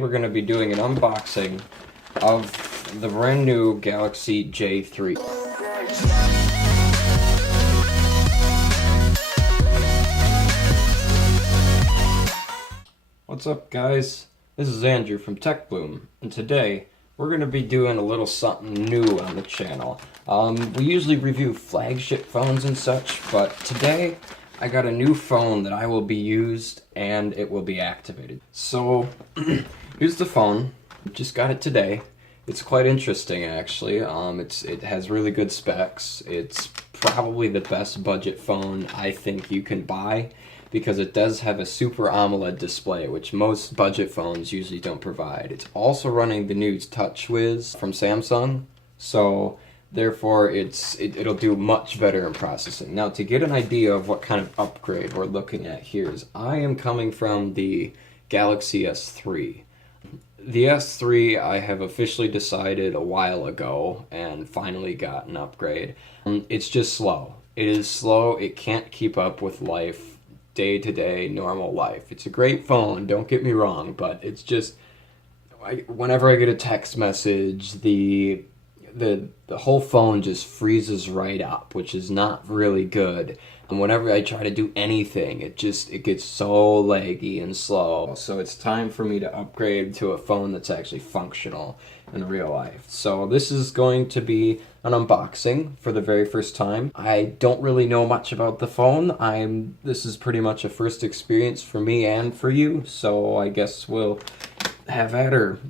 We're going to be doing an unboxing of the brand new Galaxy J3. What's up, guys? This is Andrew from TechBloom, and today we're going to be doing a little something new on the channel. We usually review flagship phones and such, but today I got a new phone that I will be used and it will be activated. So here's the phone. Just got it today. It's quite interesting, actually. It has really good specs. It's probably the best budget phone I think you can buy because it does have a Super AMOLED display, which most budget phones usually don't provide. It's also running the new TouchWiz from Samsung, so therefore it'll do much better in processing. Now, to get an idea of what kind of upgrade we're looking at here is I am coming from the Galaxy S3. The S3 I have officially decided a while ago and finally got an upgrade. It's just slow. It is slow. It can't keep up with life, day-to-day, normal life. It's a great phone, don't get me wrong, but it's just, whenever I get a text message, the whole phone just freezes right up, which is not really good. And whenever I try to do anything, it gets so laggy and slow. So it's time for me to upgrade to a phone that's actually functional in real life. So this is going to be an unboxing for the very first time. I don't really know much about the phone. This is pretty much a first experience for me and for you. So I guess we'll have at her.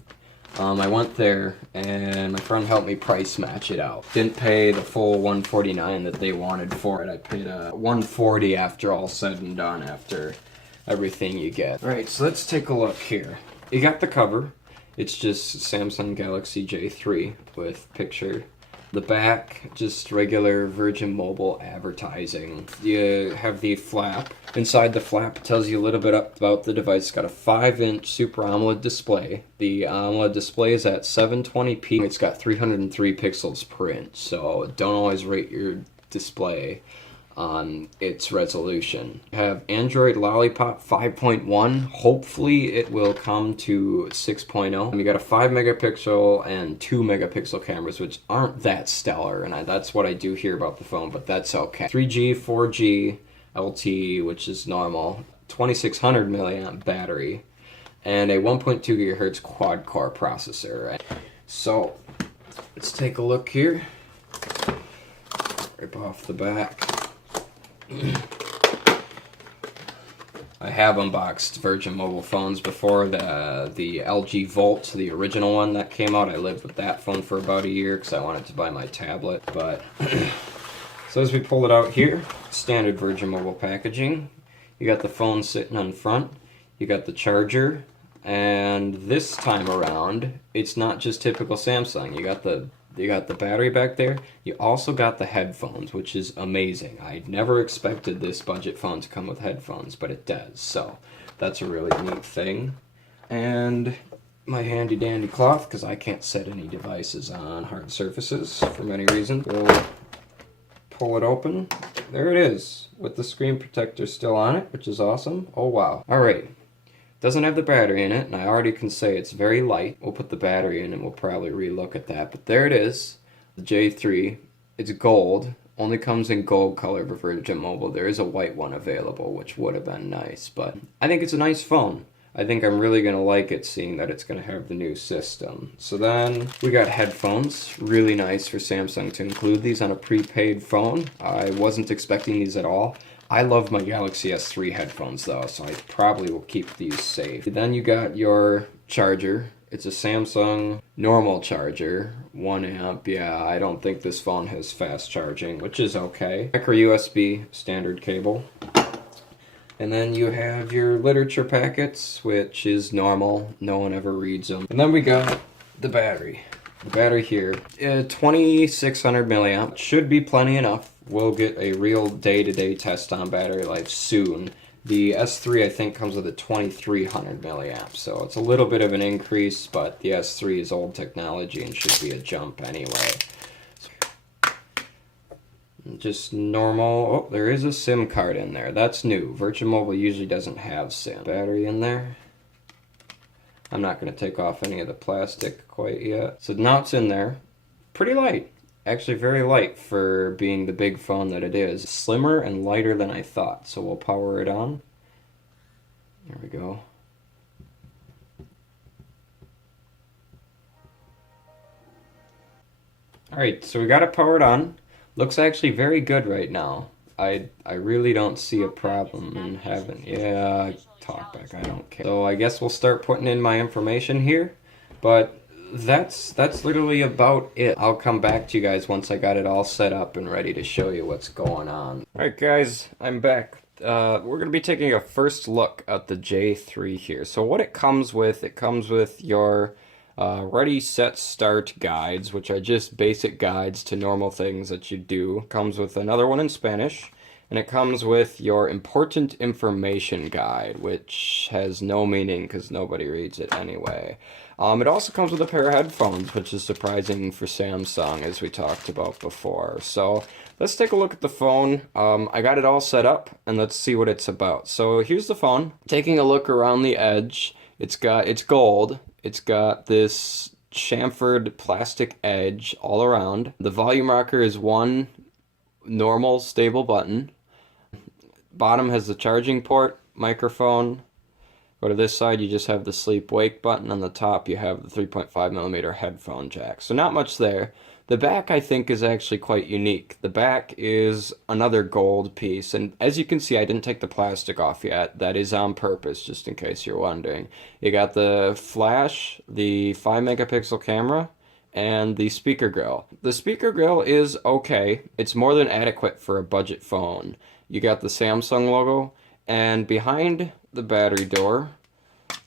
I went there and my friend helped me price match it out. Didn't pay the full $149 that they wanted for it. I paid $140 after all said and done, after everything you get. Alright, so let's take a look here. You got the cover. It's just Samsung Galaxy J3 with picture. The back, just regular Virgin Mobile advertising. You have the flap. Inside the flap, it tells you a little bit about the device. It's got a 5-inch Super AMOLED display. The AMOLED display is at 720p. It's got 303 pixels per inch, so don't always rate your display on its resolution. You have Android Lollipop 5.1. Hopefully it will come to 6.0. You got a 5 megapixel and 2 megapixel cameras, which aren't that stellar, and that's what I do hear about the phone, but that's okay. 3G, 4G, LTE, which is normal, 2600 milliamp battery, and a 1.2 gigahertz quad-core processor. So let's take a look here. Rip off the back. I have unboxed Virgin Mobile phones before. The LG Volt, the original one that came out, I lived with that phone for about a year because I wanted to buy my tablet. But so as we pull it out here, standard Virgin Mobile packaging. You got the phone sitting on front. You got the charger. And this time around, it's not just typical Samsung. You got the battery back there. You also got the headphones, which is amazing. I never expected this budget phone to come with headphones, but it does. So that's a really neat thing. And my handy dandy cloth, because I can't set any devices on hard surfaces for many reasons. We'll pull it open. There it is, with the screen protector still on it, which is awesome. Oh wow. Alright. Doesn't have the battery in it, and I already can say it's very light. We'll put the battery in and we'll probably relook at that. But there it is, the J3. It's gold. Only comes in gold color for Virgin Mobile. There is a white one available, which would have been nice. But I think it's a nice phone. I think I'm really going to like it, seeing that it's going to have the new system. So then we got headphones. Really nice for Samsung to include these on a prepaid phone. I wasn't expecting these at all. I love my Galaxy S3 headphones though, so I probably will keep these safe. Then you got your charger. It's a Samsung normal charger, 1 amp. Yeah, I don't think this phone has fast charging, which is okay. Micro USB standard cable. And then you have your literature packets, which is normal. No one ever reads them. And then we got the battery. The battery here, 2600 milliamp, should be plenty enough. We'll get a real day-to-day test on battery life soon. The S3 I think comes with a 2300 milliamp, so it's a little bit of an increase, but the S3 is old technology and should be a jump anyway. Just normal. Oh, there is a SIM card in there. That's new. Virgin Mobile usually doesn't have SIM. Battery in there. I'm not going to take off any of the plastic quite yet. So now it's in there. Pretty light. Actually very light for being the big phone that it is. Slimmer and lighter than I thought. So we'll power it on. There we go. Alright, so we got it powered on. Looks actually very good right now. I really don't see a problem in having... Yeah, talk back, I don't care. So I guess we'll start putting in my information here. But that's literally about it. I'll come back to you guys once I got it all set up and ready to show you what's going on. Alright guys, I'm back. We're going to be taking a first look at the J3 here. So what it comes with your ready, set, start guides, which are just basic guides to normal things that you do. Comes with another one in Spanish, and it comes with your important information guide, which has no meaning because nobody reads it anyway. It also comes with a pair of headphones, which is surprising for Samsung, as we talked about before. So let's take a look at the phone. I got it all set up, and let's see what it's about. So here's the phone. Taking a look around the edge, it's gold. It's got this chamfered plastic edge all around. The volume rocker is one normal stable button. Bottom has the charging port, microphone. Go to this side, you just have the sleep wake button. On the top, you have the 3.5mm headphone jack. So not much there. The back, I think, is actually quite unique. The back is another gold piece, and as you can see, I didn't take the plastic off yet. That is on purpose, just in case you're wondering. You got the flash, the 5-megapixel camera, and the speaker grill. The speaker grill is okay. It's more than adequate for a budget phone. You got the Samsung logo, and behind the battery door,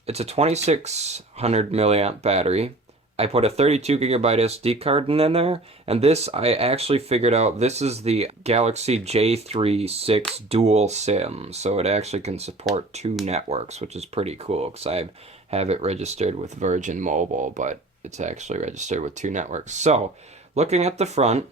it's a 2600 milliamp battery. I put a 32 gigabyte SD card in there, and this, I actually figured out, this is the Galaxy J3 6 dual SIM, so it actually can support 2 networks, which is pretty cool, because I have it registered with Virgin Mobile, but it's actually registered with 2 networks. So, looking at the front,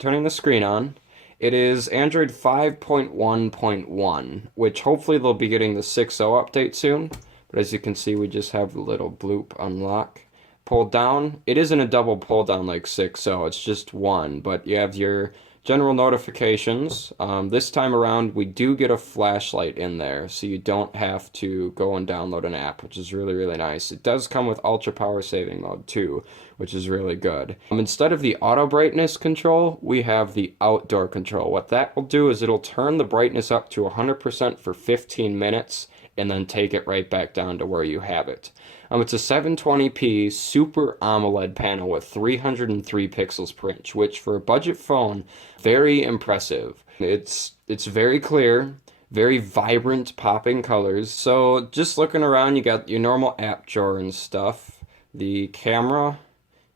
turning the screen on, it is Android 5.1.1, which hopefully they'll be getting the 6.0 update soon, but as you can see, we just have the little bloop unlock. Pull down, it isn't a double pull down like 6.0, it's just one, but you have your general notifications. This time around, we do get a flashlight in there, so you don't have to go and download an app, which is really, really nice. It does come with ultra power saving mode too, which is really good. Instead of the auto brightness control, we have the outdoor control. What that will do is it'll turn the brightness up to 100% for 15 minutes, and then take it right back down to where you have it. It's a 720p Super AMOLED panel with 303 pixels per inch, which for a budget phone, very impressive. It's very clear, very vibrant, popping colors. So just looking around, you got your normal app drawer and stuff. The camera,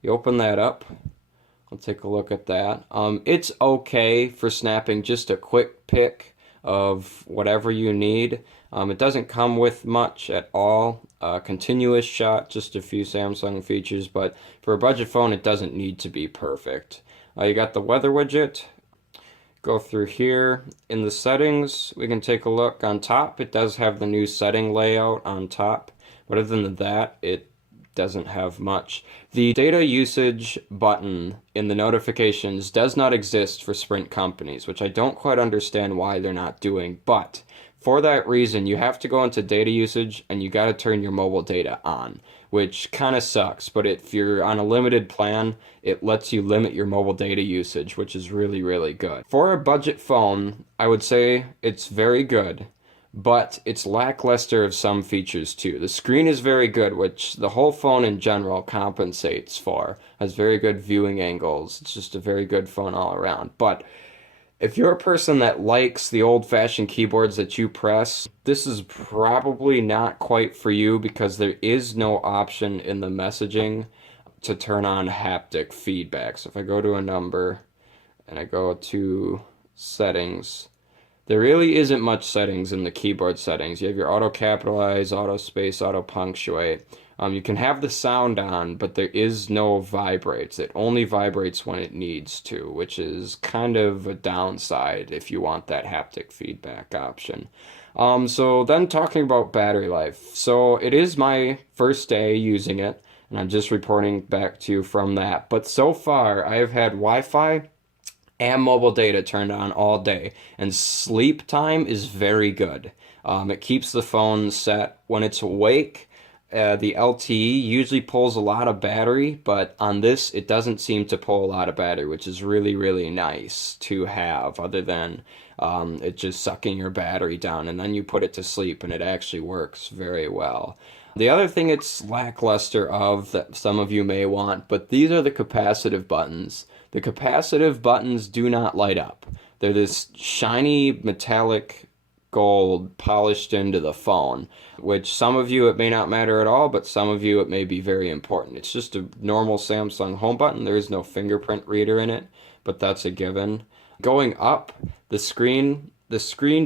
you open that up. I'll take a look at that. It's okay for snapping just a quick pic of whatever you need. It doesn't come with much at all. Continuous shot, just a few Samsung features, but for a budget phone, it doesn't need to be perfect. You got the weather widget. Go through here. In the settings, we can take a look on top. It does have the new setting layout on top, but other than that, it doesn't have much. The data usage button in the notifications does not exist for Sprint companies, which I don't quite understand why they're not doing, but for that reason, you have to go into data usage and you got to turn your mobile data on, which kind of sucks, but if you're on a limited plan, it lets you limit your mobile data usage, which is really, really good. For a budget phone, I would say it's very good, but it's lackluster of some features too. The screen is very good, which the whole phone in general compensates for. Has very good viewing angles. It's just a very good phone all around. But if you're a person that likes the old-fashioned keyboards that you press, this is probably not quite for you because there is no option in the messaging to turn on haptic feedback. So if I go to a number and I go to settings, there really isn't much settings in the keyboard settings. You have your auto capitalize, auto space, auto punctuate. You can have the sound on, but there is no vibrates. It only vibrates when it needs to, which is kind of a downside if you want that haptic feedback option. So then talking about battery life. So it is my first day using it, and I'm just reporting back to you from that. But so far, I have had Wi-Fi and mobile data turned on all day, and sleep time is very good. It keeps the phone set when it's awake. The LTE usually pulls a lot of battery, but on this, it doesn't seem to pull a lot of battery, which is really, really nice to have, other than it just sucking your battery down. And then you put it to sleep, and it actually works very well. The other thing it's lackluster of that some of you may want, but these are the capacitive buttons. The capacitive buttons do not light up. They're this shiny metallic gold polished into the phone, which some of you it may not matter at all, but some of you it may be very important. It's just a normal Samsung home button. There is no fingerprint reader in it, but that's a given. Going up, the screen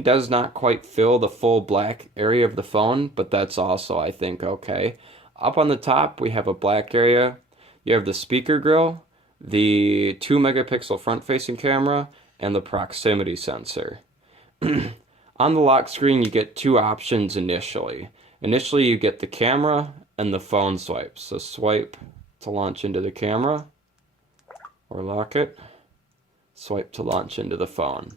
does not quite fill the full black area of the phone, but that's also, I think, okay. Up on the top, we have a black area. You have the speaker grill, the 2 megapixel front-facing camera, and the proximity sensor. On the lock screen, you get two options initially. Initially, you get the camera and the phone swipe. So swipe to launch into the camera, or lock it. Swipe to launch into the phone.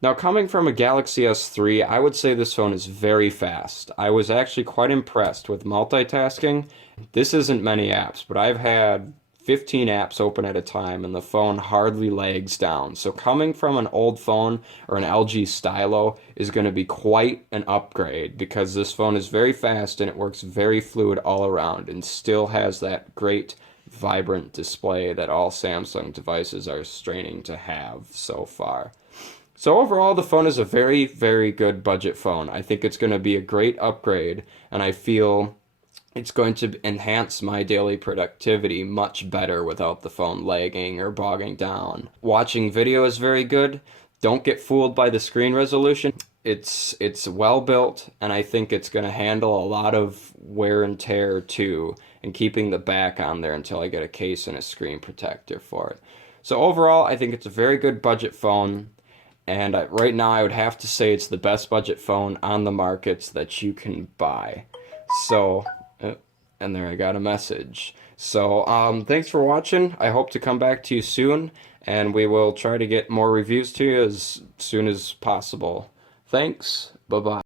Now, coming from a Galaxy S3, I would say this phone is very fast. I was actually quite impressed with multitasking. This isn't many apps, but I've had 15 apps open at a time and the phone hardly lags down. So coming from an old phone or an LG Stylo is going to be quite an upgrade, because this phone is very fast and it works very fluid all around and still has that great vibrant display that all Samsung devices are straining to have so far. So overall, the phone is a very, very good budget phone. I think it's going to be a great upgrade, and I feel it's going to enhance my daily productivity much better without the phone lagging or bogging down. Watching video is very good. Don't get fooled by the screen resolution. It's well built, and I think it's going to handle a lot of wear and tear too, and keeping the back on there until I get a case and a screen protector for it. So overall, I think it's a very good budget phone. And right now, I would have to say it's the best budget phone on the markets that you can buy. So, and there I got a message. So, thanks for watching. I hope to come back to you soon, and we will try to get more reviews to you as soon as possible. Thanks. Bye-bye.